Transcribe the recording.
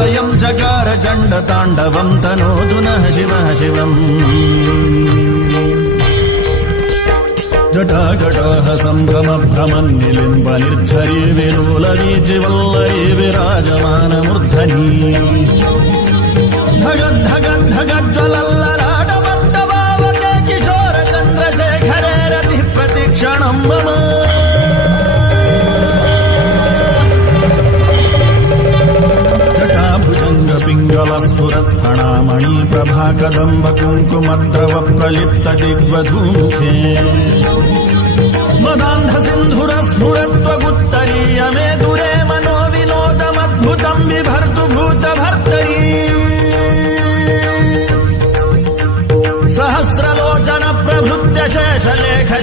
वयं चकार चण्डताण्डवं तनोतुनः शिवः शिवम् जटाजटाः सम्भ्रमभ्रमन्निलिम्ब निर्झरी विलोलवीचिवल्लरी विराजमानमूर्धनी धगद्धगद्धगज्ज्वलल्ललाटपट्टभावके किशोर चन्द्रशेखरे रतिः प्रतिक्षणं मम पिङ्गलस्फुरत्फणामणि प्रभाकदम्ब कुङ्कुमद्रव प्रलिप्त दिग्वधूमुखे मदान्ध सिन्धुरस्फुरत्वगुत्तरीय मे दुरे मनो विनोदमद्भुतं बिभर्तु भूतभर्तरी सहस्रलोचन प्रभृत्य शेषलेख